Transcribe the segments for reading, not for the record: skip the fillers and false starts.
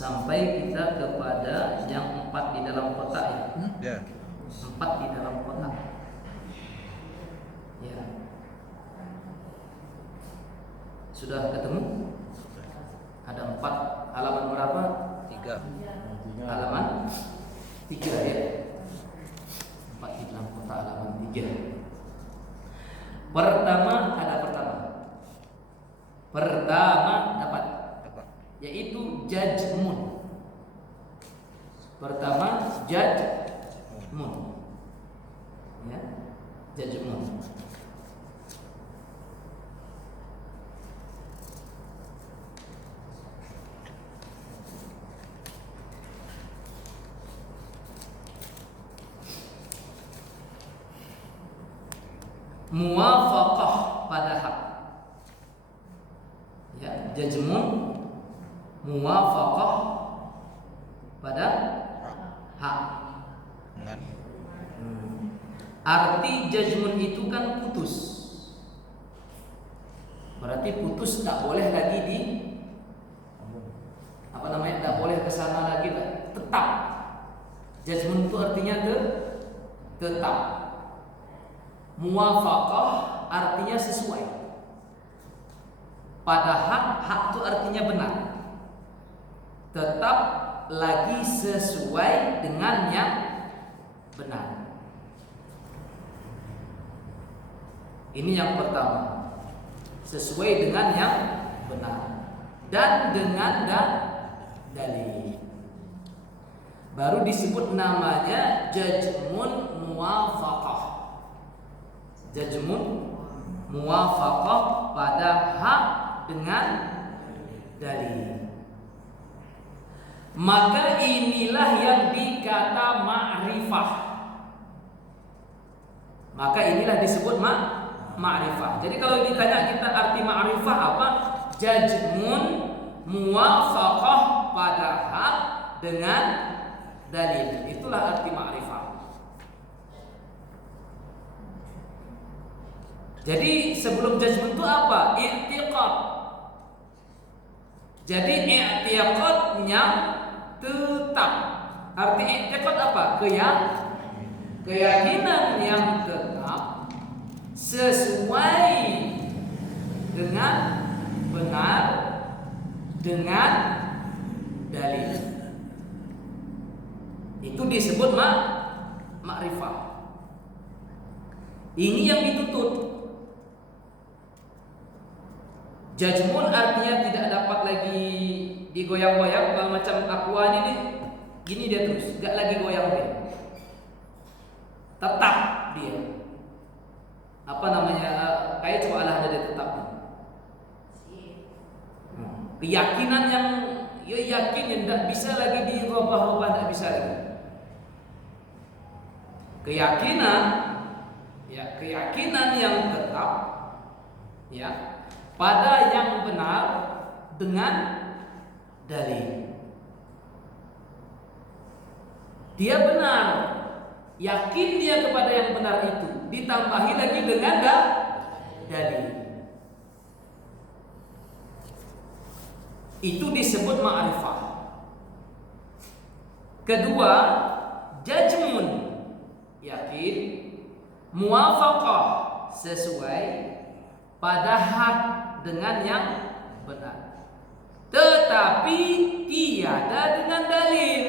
sampai kita kepada yang 4 di dalam kotak ya. Ya. 4 di dalam kotak. Ya. Sudah ketemu? Ada 4 halaman berapa? 3. Halaman 3 ya. 4 di dalam kotak halaman 3. Pertama dapat yaitu jajmun. Pertama jajmun. Ya, jajmun. Muwafaqah pada hak. Ya, jajmun muwafaqah pada hak. Arti jajmun itu kan putus. Berarti putus, tak boleh lagi tak boleh ke sana lagi, tetap. Jajmun itu artinya tetap. Muwafaqah artinya sesuai. Pada hak itu artinya benar. Tetap lagi sesuai dengan yang benar. Ini yang pertama. Sesuai dengan yang benar dan dengan dalil. Baru disebut namanya jajmun muwafaqah. Jajmun muwafaqah pada hak dengan dalil. Maka inilah yang dikata ma'rifah. Maka inilah disebut ma'rifah. Jadi kalau ditanya kita arti ma'rifah apa? Jajmun muwafaqah pada hak dengan dalil. Itulah arti ma'rifah. Jadi sebelum jajmun itu apa? I'tiqad. Jadi i'tiqadnya tetap. Arti i'tiqad apa? Keyakinan yang tetap sesuai dengan benar dengan dalil. Itu disebut ma'rifah. Ini yang dituntut. Jajmun artinya tidak dapat lagi digoyang-goyang. Kalau macam aqua ini gini dia terus, gak lagi goyang dia. Tetap dia. Kayak coba ada dia tetap. Keyakinan yang yakin yang tidak bisa lagi dirubah-rubah, tidak bisa lagi. Keyakinan yang tetap, ya, pada yang benar dengan dalil. Dia benar, yakin dia kepada yang benar itu, ditambahi lagi dengan dalil. Itu disebut ma'rifah. Kedua, jajmun, yakin, muwafaqah, sesuai pada hak dengan yang benar, tetapi tiada dengan dalil.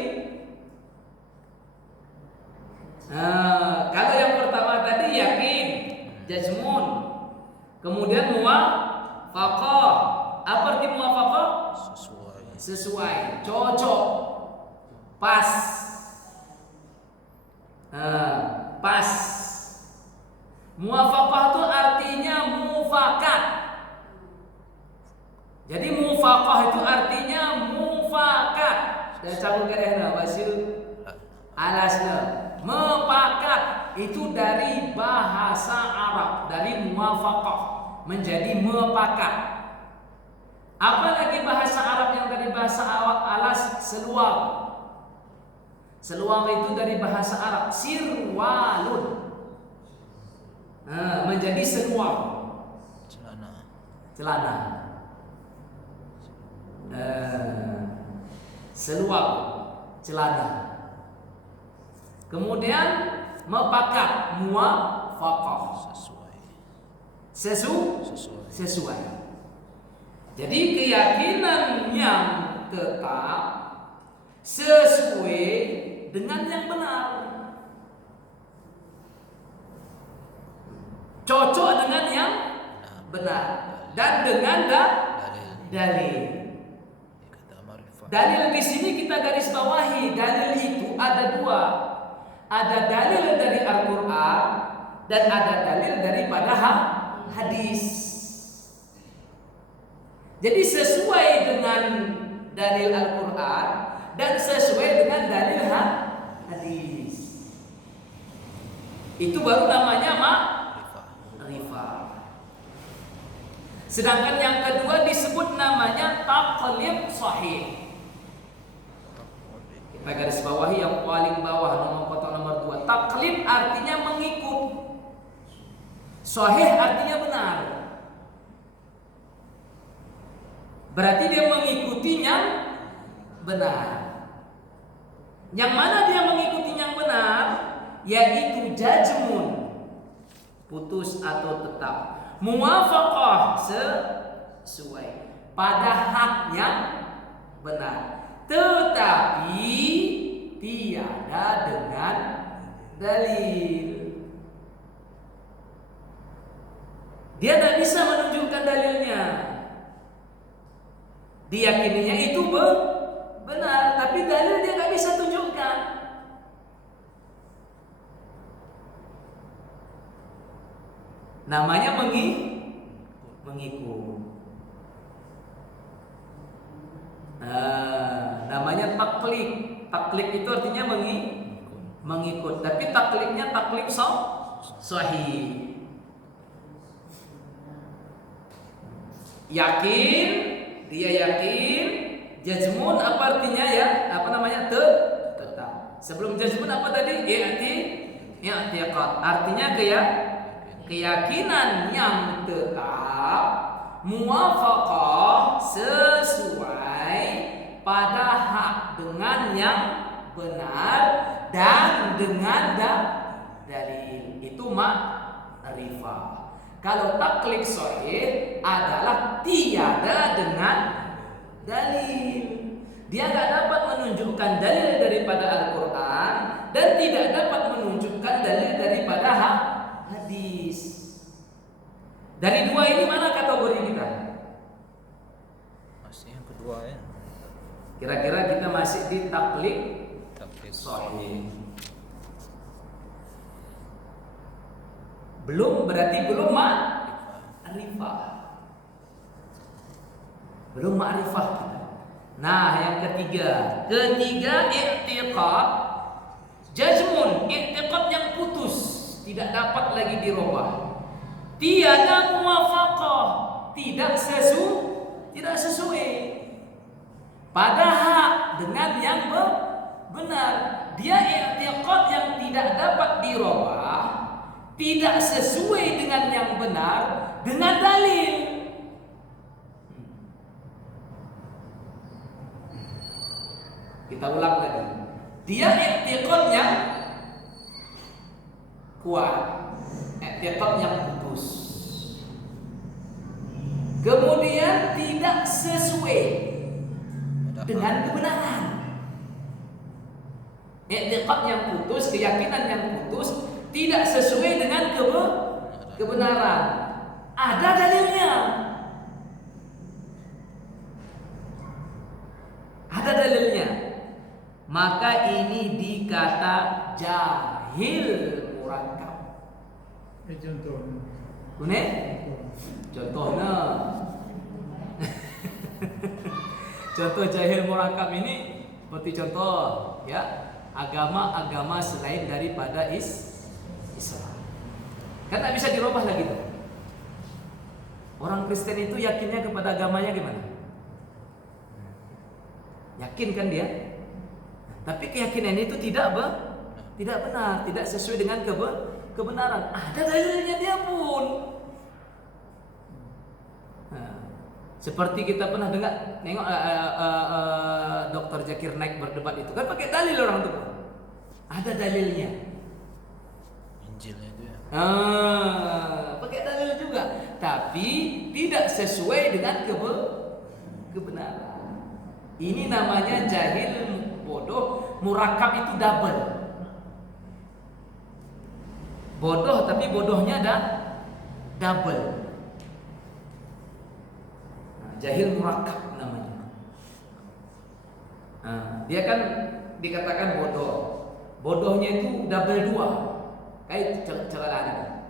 Kalau yang pertama tadi yakin, jajmun, kemudian muwafaqah. Apa arti muwafaqah? Sesuai, cocok, pas. Pas. Muwafaqah itu artinya mufakat. Jadi mufaqah itu artinya mufakat. Dan cabut kerehna wasil alasna. Mepakat itu dari bahasa Arab, dari muwafaqah menjadi mepakat. Apa lagi bahasa Arab yang dari bahasa alas? Seluar. Seluar itu dari bahasa Arab sirwalun. Menjadi seluar. Celana. seluar celana. Kemudian mepakat, muwafaqah, sesuai. Jadi keyakinan yang tetap sesuai dengan yang benar, cocok dengan yang benar, dan dengan dalil. Dalil di sini kita garis bawahi, dalil itu ada dua. Ada dalil dari Al-Quran dan ada dalil daripada hadis. Jadi sesuai dengan dalil Al-Quran dan sesuai dengan dalil hadis. Itu baru namanya ma'rifah. Sedangkan yang kedua disebut namanya taqlid sahih. Kita garis bawahi yang paling bawah, nomor kotak nomor 2. Taklid artinya mengikut. Sahih artinya benar. Berarti dia mengikuti yang benar. Yang mana dia mengikuti yang benar? Yaitu jazmun, putus atau tetap. Muwafaqah, sesuai pada hak yang benar. Tetapi tiada dengan dalil. Dia tidak bisa menunjukkan dalilnya. Diyakininya itu benar, tapi dalil dia tidak bisa tunjukkan. Namanya mengikut. Namanya taklid. Taklid itu artinya mengikut. Tapi taklidnya taklid sahih. Yakin, dia yakin. Jazmun apa artinya ya? Apa namanya? Tetap. Sebelum jazmun apa tadi? I'tiqad. Artinya keyakinan yang tetap, muwafaqah, sesuai pada hak dengan yang benar dan dengan dalil. Itu ma'rifah. Kalau taklid sahih adalah tiada dengan dalil. Dia tidak dapat menunjukkan dalil daripada Al-Quran dan tidak dapat menunjukkan dalil daripada hadis. Dari dua ini mana kategori kita? Masih yang kedua ya. Kira-kira kita masih di taklid sahih. Belum, berarti belum ma'rifah. Belum ma'rifah kita. Nah, yang ketiga i'tiqad, jazmun, i'tiqad yang putus, tidak dapat lagi dirubah. Tiada muwafaqah, tidak sesuai pada hak dengan yang benar. Dia i'tiqad yang tidak dapat dirubah, tidak sesuai dengan yang benar dengan dalil. Kita ulang lagi. Dia i'tiqad yang kuat, i'tiqad yang putus, kemudian tidak sesuai dengan kebenaran. I'tiqad yang putus, keyakinan yang putus, tidak sesuai dengan kebenaran. Ada dalilnya. Ada dalilnya. Maka ini dikata jahil murakkab. Contohnya. Contohnya. Contoh jahil murakkab ini seperti contoh ya, agama-agama selain daripada Islam. Kan tak bisa dirubah lagi tuh. Orang Kristen itu yakinnya kepada agamanya gimana? Yakin kan dia? Tapi keyakinan itu tidak benar, tidak sesuai dengan kebenaran. Ada dalilnya dia pun. Nah, Seperti kita pernah dengar nengok Dr. Zakir Naik berdebat itu kan pakai dalil orang tuh. Ada dalilnya. Injilnya itu ya. Pakai dalil juga, tapi tidak sesuai dengan kebenaran. Ini namanya jahil, bodoh, murakab itu double. Bodoh tapi bodohnya double. Jahil murakab namanya. Dia kan dikatakan bodoh. Bodohnya itu double 2. Kayak cara ada.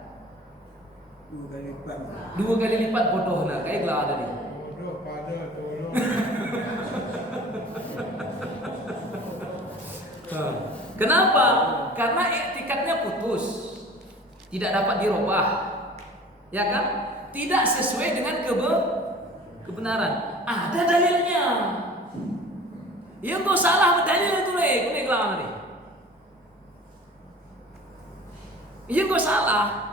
2 kali lipat. 2 kali lipat bodohnya kayak gelar ada nih. Bodoh pada tolong. Kenapa? Karena iktikadnya putus. Tidak dapat dirubah. Ya kan? Tidak sesuai dengan kebenaran. Ada dalilnya. Ya kau salah dalil itu leh, kau gelar nih. Iya kau salah.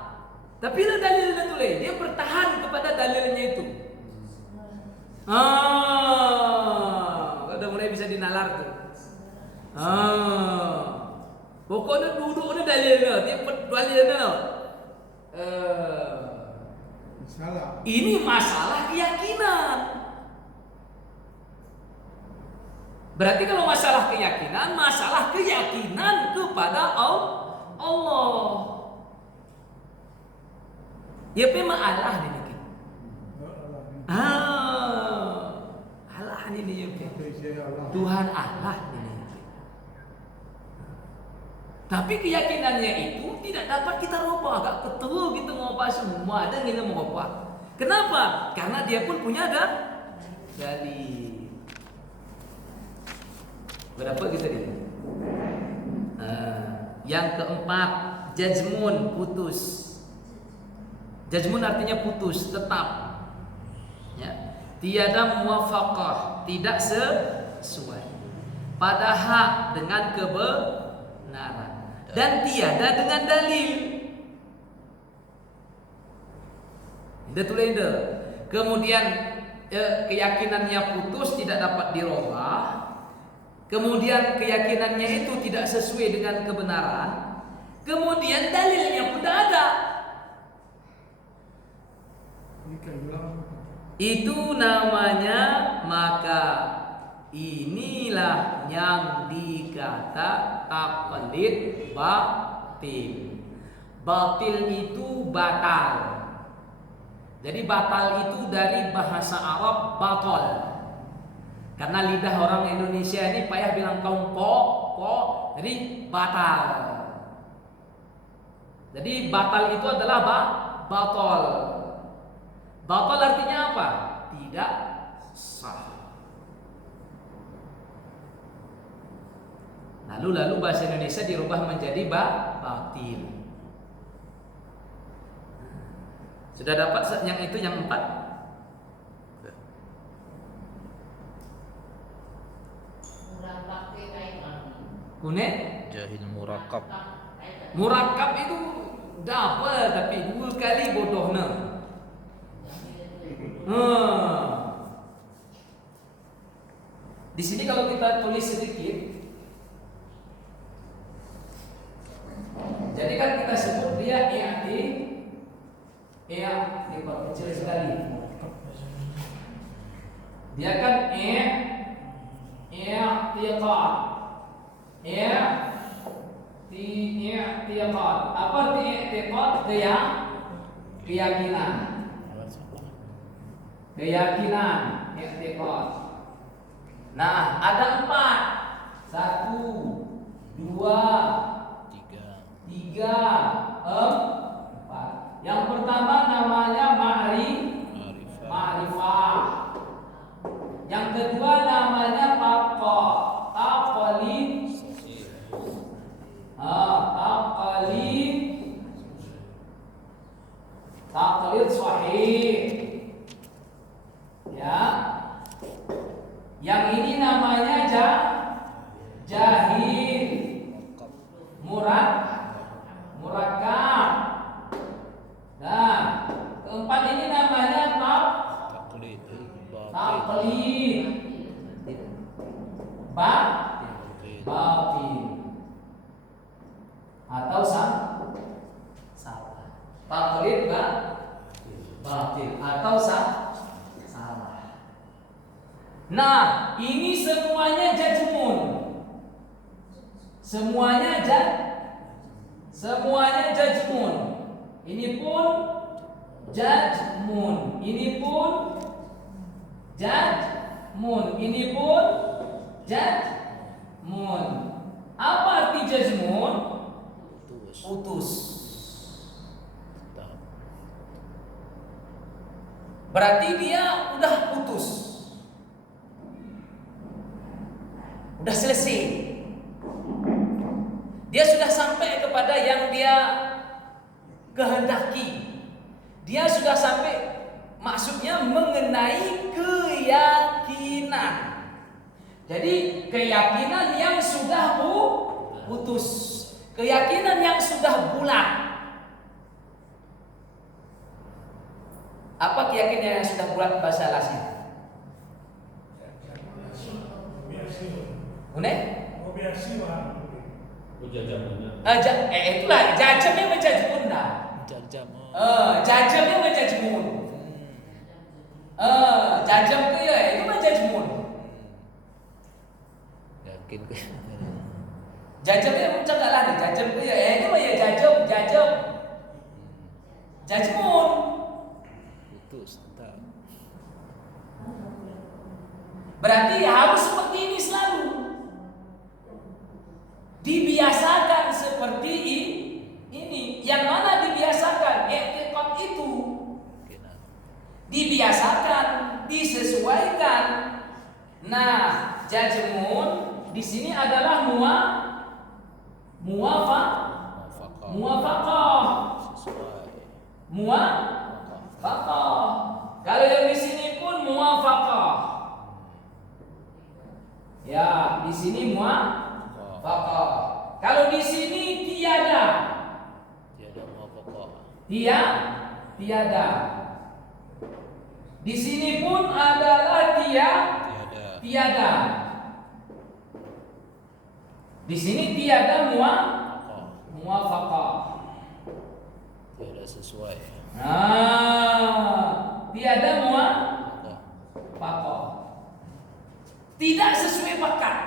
Tapi lah dalilnya itu leh, dia bertahan kepada dalilnya itu. Udah mulai bisa dinalar tuh. Pokoknya duduknya dalilnya, dia dalilnya. Salah. Ini masalah keyakinan. Berarti kalau masalah keyakinan kepada Allah. Ya memang Allah ini. Allah ini ya. Tuhan Allah ini. Tapi keyakinannya itu tidak dapat kita rubah, agak ketemu gitu ngubah semua, ada yang mau ngubah. Kenapa? Karena dia pun punya dalil. Berapa kita ini? Yang keempat, jazmun, putus. Jazmun artinya putus, tetap. Ya. Tiada muwafaqah, tidak sesuai pada hak dengan kebenaran. Dan tiada dengan dalil. Itu. Kemudian keyakinannya putus, tidak dapat dirubah. Kemudian keyakinannya itu tidak sesuai dengan kebenaran. Kemudian dalilnya pun tidak ada. Itu namanya, maka inilah yang dikata taqlid batil. Batil itu batal. Jadi batal itu dari bahasa Arab batol. Karena lidah orang Indonesia ini payah bilang kaum po, jadi batal. Jadi batal itu adalah batol. Batal artinya apa? Tidak sah. Lalu bahasa Indonesia dirubah menjadi batil. Sudah dapat yang itu yang 4? Kuning? Jahil murakab. Murakab itu double tapi 2 kali bodohnya. Di sini kalau kita tulis sedikit, jadi kan kita sebut dia kecil sekali. Dia kan i'tiqad. I'tiqad. Apa arti i'tiqad? Keyakinan. Keyakinan, i'tiqad. Nah, ada 4. 1, 2, 3, 4. Yang pertama namanya ma'rifah. Yang kedua namanya taqlid. Taqlid sahih. Ya. Yang ini namanya jahil. Murakab. atau salah. Taklid batil atau salah. Nah, ini semuanya jajmun. Semuanya jajmun. Ini pun jajmun. Ini pun jajmun. Ini pun jajmun. Apa arti jajmun? Putus. Berarti dia udah putus. Udah selesai. Dia sudah sampai kepada yang dia kehendaki. Dia sudah sampai, maksudnya mengenai keyakinan. Jadi keyakinan yang sudah putus, keyakinan yang sudah bulat. Apa keyakinan yang sudah bulat bahasa Alasnya? Itulah jajamnya menjajmun dah. Jajamnya menjajmun. Jajam ke ya itu menjajmun. Yakin. Jajamnya macam lah nih. Jajam ke ya itu mah ya jajam. Jajmun. Putus. Berarti harus seperti ini selalu. Dibiasakan seperti ini. Yang mana dibiasakan? I'tiqad itu. Dibiasakan, disesuaikan. Nah, jajmun di sini adalah muwafaqah. Muwafaqah. Kalau yang di sini pun muwafaqah. Ya, di sini muwafaqah. Kalau di sini tiada muwafaqah. Tiada. Di sini pun adalah tiada. Di sini tiada muwafaqah. Tiada sesuai. Tiada muwafaqah. Tidak sesuai pakat.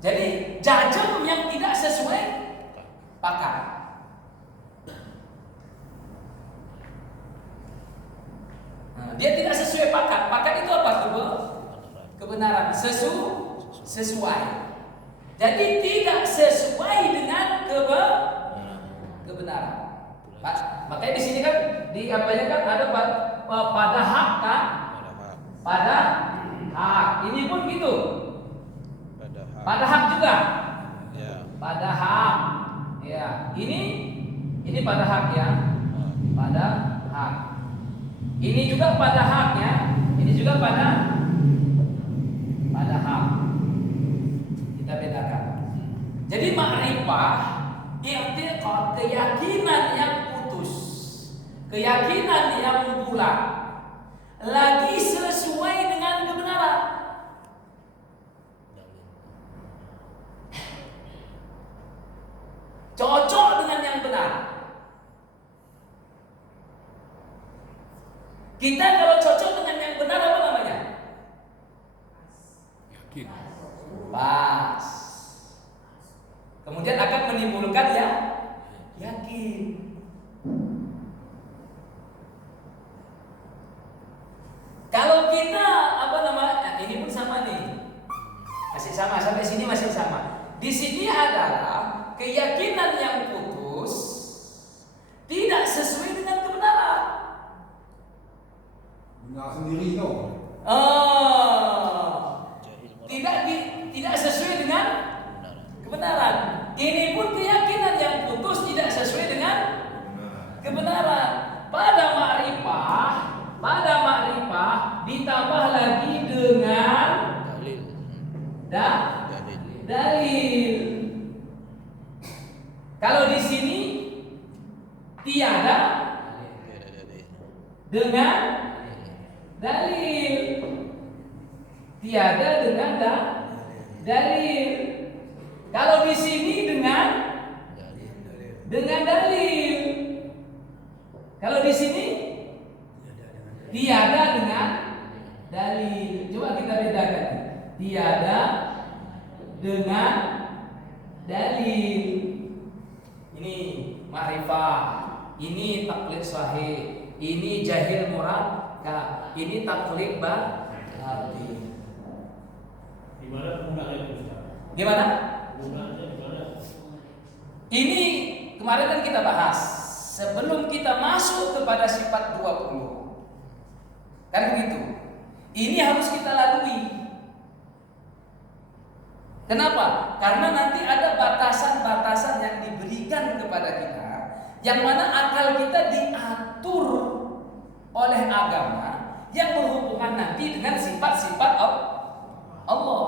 Jadi jajam yang tidak sesuai pakat. Dia tidak sesuai pakat. Pakat itu apa? Kebenaran. Sesuai. Jadi tidak sesuai dengan kebenaran. Makanya di sini kan di apanya kan ada pada hak kan? Pada hak. Ini pun gitu. Pada hak juga. Ya. Pada hak. Ya. Ini pada hak ya. Pada hak. Ini juga pada haknya. Ini juga pada hak. Kita bedakan. Jadi ma'rifah, i'tiqad, keyakinan yang putus, keyakinan yang bulat, lagi sesuai dengan kebenaran. Cocok dengan yang benar. Kita kalau cocok dengan yang benar apa namanya? Yakin. Pas. Kemudian akan menimbulkan yakin. Kalau kita ini pun sama nih. Masih sama, sampai sini masih sama. Di sini adalah keyakinan yang putus tidak sesuai dengan kebenaran. Benar sendiri tu. Tidak sesuai dengan kebenaran. Ini pun keyakinan yang putus tidak sesuai dengan kebenaran. Pada ma'rifah ditambah lagi dengan dalil. Kalau di sini tiada dengan dalil. Tiada dengan dalil. Kalau di sini dengan dengan dalil. Kalau di sini tiada dengan dalil. Coba kita bedakan. Tiada dengan dalil. Ini ma'rifah, ini taklid sahih, ini jahil murakkab, ini taklid batin. Di mana penggunaannya itu, Ustaz? Di mana? Penggunaannya di mana? Ini kemarin kan kita bahas sebelum kita masuk kepada sifat 20. Kan begitu. Ini harus kita lalui. Kenapa? Karena nanti ada batasan-batasan yang diberikan kepada kita, yang mana akal kita diatur oleh agama yang berhubungan nanti dengan sifat-sifat Allah.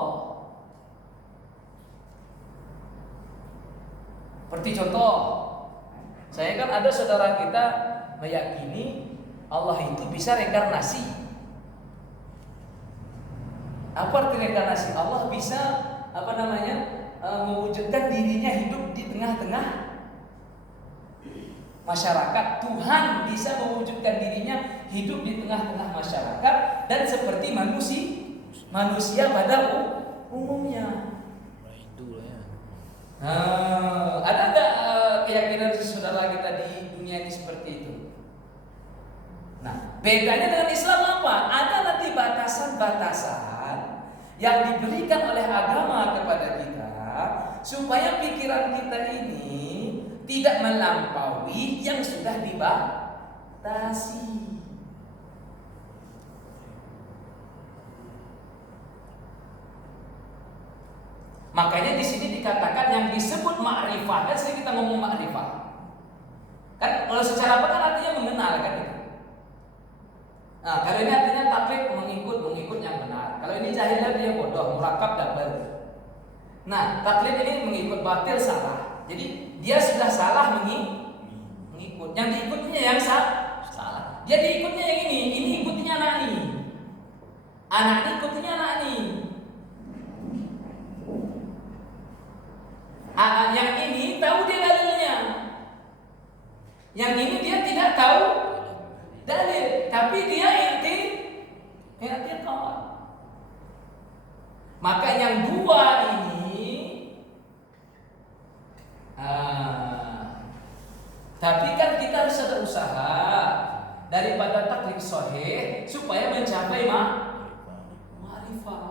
Seperti contoh, saya kan ada saudara kita meyakini Allah itu bisa reinkarnasi. Apa arti reinkarnasi? Allah bisa mewujudkan dirinya hidup di tengah-tengah masyarakat. Tuhan bisa mewujudkan dirinya hidup di tengah-tengah masyarakat dan seperti manusia pada umumnya. Ada nggak keyakinan saudara kita di dunia ini seperti itu? Nah, bedanya dengan Islam apa? Ada nanti batasan-batasan yang diberikan oleh agama kepada kita supaya pikiran kita ini tidak melampaui yang sudah dibatasi. Makanya di sini dikatakan yang disebut ma'rifah, kan sering kita ngomong ma'rifah. Kan kalau secara apa kan artinya mengenal kan itu. Nah, kalau ini artinya taklid mengikut yang benar. Kalau ini jahilnya dia bodoh, murakkab double. Nah, taklid ini mengikut batil salah. Jadi dia sudah salah mengikut. Yang diikutnya yang salah. Dia diikutnya yang ini ikutnya anak ini. Anak ini ikutnya anak ini. Yang ini tahu dia dalilnya. Yang ini dia tidak tahu dalil, tapi dia i'tiqad. Maka yang dua ini tapi kan kita harus ada usaha daripada taklid sahih supaya mencapai ma'rifah.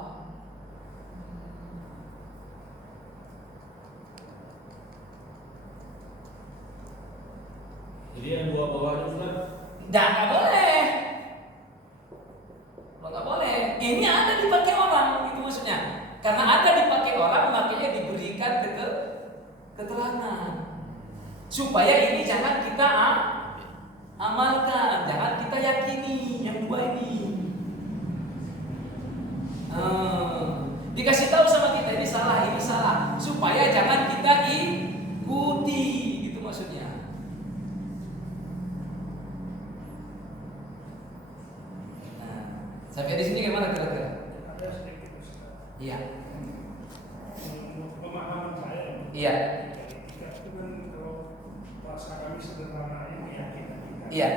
Jadi yang dua bawah itu kan Nggak boleh. Nggak boleh. Ini ada dipakai orang, itu maksudnya. Karena ada dipakai orang, makanya diberikan keterangan. Supaya ini jangan kita amalkan, jangan kita yakini yang dua ini. Dikasih tahu sama kita ini salah, supaya jangan kita ikuti, gitu maksudnya. Sampai di sini gimana kira-kira? Ada sedikit Ustaz. Iya. Pemahaman saya. Iya. Ketika itu kan kalau bahasa kami sederhananya keyakinan kita. Iya.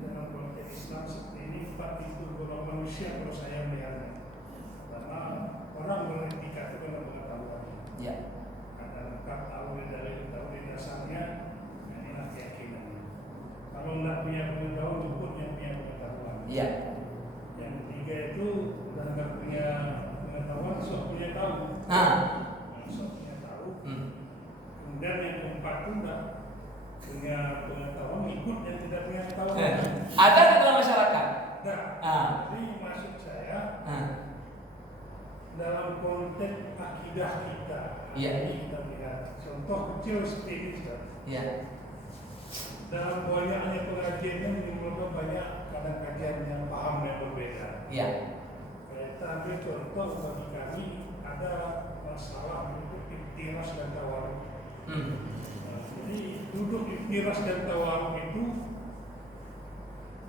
Dalam konteks Islam seperti ini empat pintu golongan manusia kalau saya melihatnya. Karena orang beretika itu kan pengetahuan. Iya. Ada lengkap tahu dalil tahu dasarnya. Inilah keyakinan. Kalau tidak punya pengetahuan, cukup yang punya pengetahuan. Iya. Yang ketiga itu udah nggak punya pengetahuan, sok punya tahu. Sok punya tahu. Kemudian yang keempat itu nggak punya pengetahuan, ikut yang tidak punya pengetahuan. Ada nggak dalam masyarakat? Nah, jadi maksud saya dalam konteks akidah kita, Iya. ini kita lihat contoh kecil seperti ini, Ustaz. Iya. Dalam banyaknya pengajiannya menimbulkan banyak kadang kajian yang paham yang berbeda. Iya. Kita ambil contoh bagi kami ada masalah itu iktiras dan tawaruk. Jadi duduk iktiras dan tawaruk itu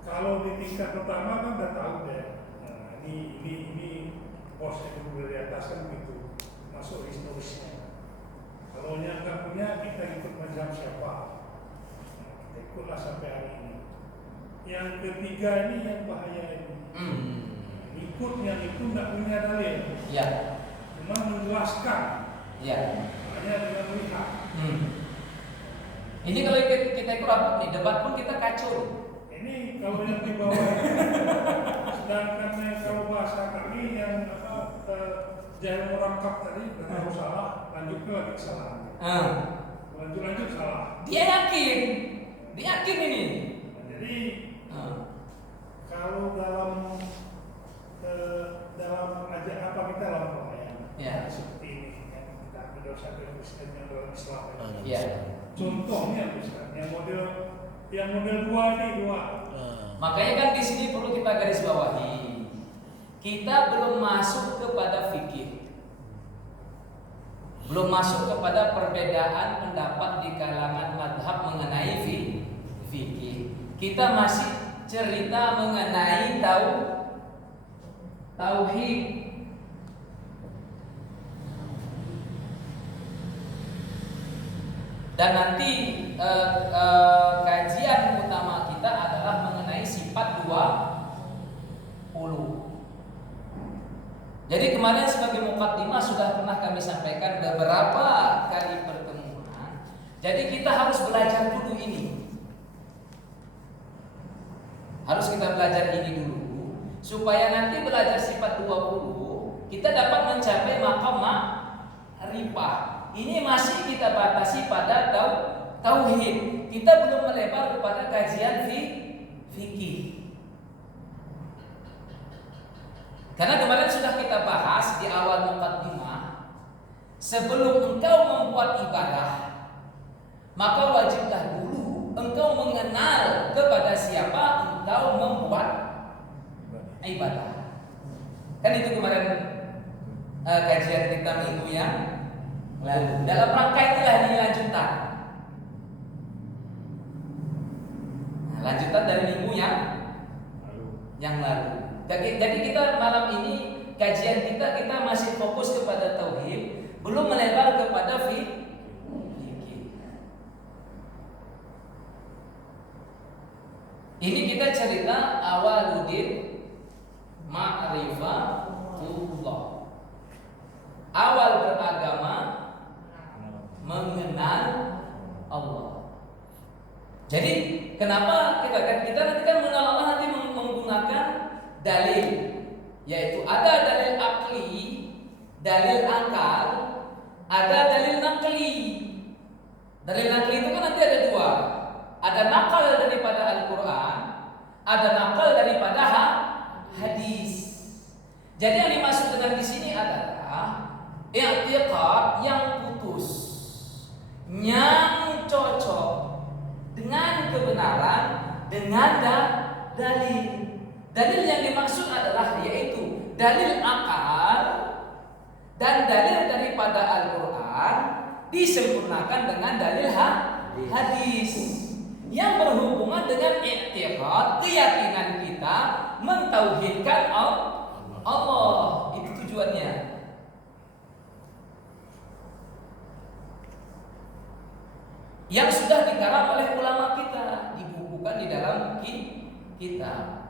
kalau di tingkat pertama kan udah tahu deh. Nah, ini bos yang dari atas kan gitu masuk historisnya. Kalau yang nggak punya kita ikut mazhab siapa? siapa. Nah, kita ikutlah sampai hari ini. Yang ketiga ini yang bahaya ini. Ikut yang itu tidak punya dalil. Ya. Cuma menjelaskan. Ya. Hanya dengan melihat. Ini kalau kita ikut rapat nih, debat pun kita kacau. Ini kalau yang di bawah ini. Sedangkan yang kalau bahasa kami yang jahil murakkab tadi kalau salah, lanjut ke lagi kesalahan. Lanjut salah. Dia yakin ini. Nah, jadi kalau dalam ajak apa kita dalam pelayanan seperti ini yang tidak berdasarkan Kristen yang dalam Islam. Ya. Contohnya Ustaz, yang model dua. Makanya kan di sini perlu kita garis bawahi. Kita belum masuk kepada fikih. Belum masuk kepada perbedaan pendapat di kalangan madhab mengenai fikih. Kita masih cerita mengenai tauhid. Dan nanti kajian utama kita adalah mengenai sifat 20. Jadi kemarin sebagai mukaddimah sudah pernah kami sampaikan beberapa kali pertemuan. Jadi kita harus belajar dulu ini. Harus kita belajar ini dulu supaya nanti belajar sifat 20 kita dapat mencapai maqam ma'rifah. Ini masih kita batasi pada tauhid. Kita belum melebar kepada kajian fikih. Karena kemarin sudah kita bahas di awal mukaddimah, sebelum engkau membuat ibadah, maka wajiblah dulu engkau mengenal kepada siapa engkau membuat ibadah. Kan itu kemarin kajian kita minggu yang lalu. Dalam rangka itulah ini lanjutan. Lanjutan dari minggu yang lalu. Jadi kita malam ini kajian kita masih fokus kepada tauhid, belum melebar kepada fikih. Ini kita cerita awaludin ma'rifatullah. Awal beragama mengenal Allah. Jadi kenapa kita nanti kan mengenal Allah nanti menggunakan dalil, yaitu ada dalil akli, dalil akal, ada dalil nakli. Dalil nakli itu kan nanti ada dua. Ada nakal daripada Al-Quran, ada nakal daripada hadis. Jadi yang dimaksud dengan di sini adalah i'tiqad yang putus, yang cocok dengan kebenaran, dengan dalil. Dalil yang dimaksud adalah yaitu dalil akal dan dalil daripada Al-Quran disempurnakan dengan dalil hadis yang berhubungan dengan i'tiqad, keyakinan kita mentauhidkan Allah. Itu tujuannya. Yang sudah dikarang oleh ulama kita, dibukukan di dalam kitab.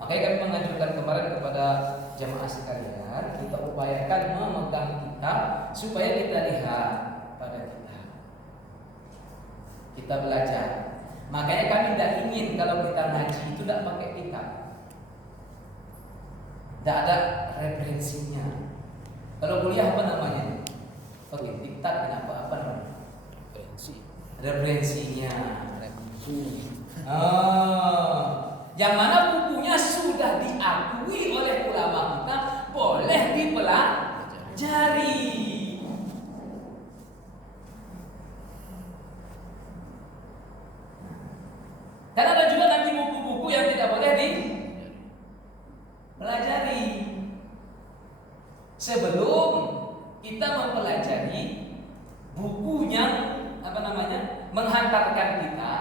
Makanya kami mengajukan kemarin kepada jamaah sekalian, kita upayakan memegang kitab supaya kita lihat pada kitab. Kita belajar. Makanya kami tidak ingin kalau kita ngaji itu tidak pakai kitab. Tidak ada referensinya. Kalau kuliah apa namanya? Oke, diktat kenapa? Apa namanya? Referensinya. Yang mana bukunya sudah diakui oleh ulama kita boleh dipelajari. Karena ada juga nanti buku-buku yang tidak boleh dipelajari. Sebelum kita mempelajari buku yang menghantarkan kita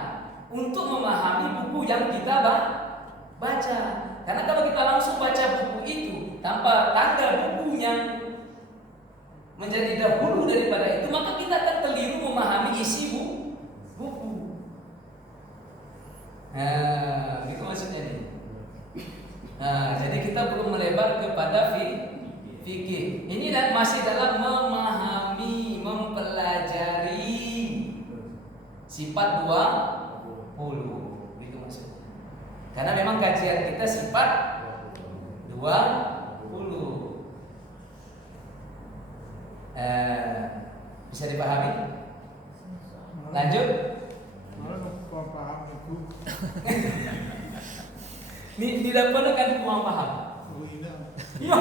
untuk memahami buku yang kita baca. Karena kalau kita langsung baca buku itu tanpa tanggal buku yang menjadi dahulu daripada itu, maka kita akan keliru memahami isi sifat 20. Itu maksudnya. Karena memang kajian kita sifat 20. Bisa dipahami? Lanjut. Paham itu. Ini tidak perlu kan kurang paham. Iya.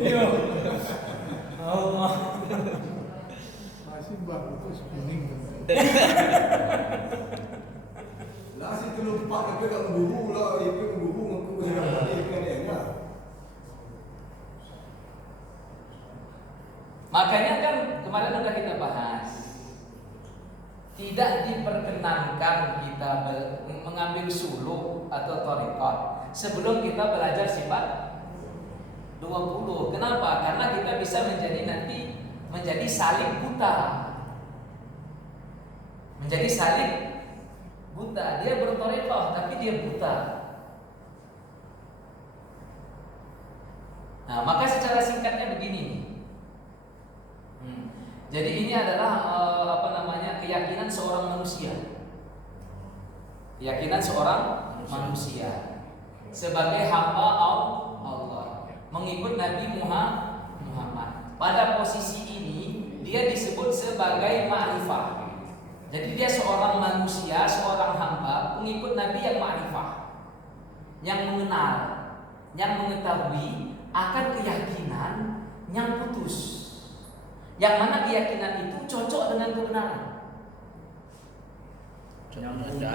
Iya. Allah. Masih bagus kuning. Lah si terlupa tapi tak mengguru lah, itu mengguru aku sudah tadi kan ya. Makanya kan kemarin sudah kita bahas, tidak diperkenankan kita mengambil suluk atau thariqat sebelum kita belajar sifat 20. Kenapa? Karena kita bisa menjadi saling buta. Menjadi saling buta. Dia berthariqah tapi dia buta. Nah, maka secara singkatnya begini. Jadi ini adalah keyakinan seorang manusia. Keyakinan seorang manusia sebagai hamba Allah, mengikut Nabi Muhammad. Pada posisi ini dia disebut sebagai ma'rifah. Jadi dia seorang manusia, seorang hamba, pengikut Nabi yang ma'rifah, yang mengenal, yang mengetahui akan keyakinan yang putus. Yang mana keyakinan itu cocok dengan kebenaran.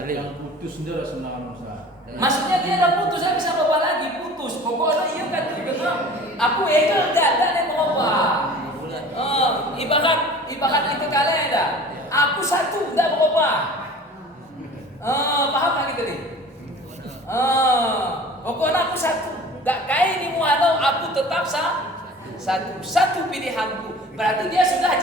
Yang putus dia senang Ustaz. Maksudnya dia dah putus, saya bisa berubah lagi, putus. Pokoknya iya kan betul. Aku enggak ada berubah. Ibarat itu kalian dah. Aku satu dah berubah. Paham tak gitu nih? Pokoknya aku satu. Tak kaya ni mualau aku tetap satu pilihanku. Berarti dia sudah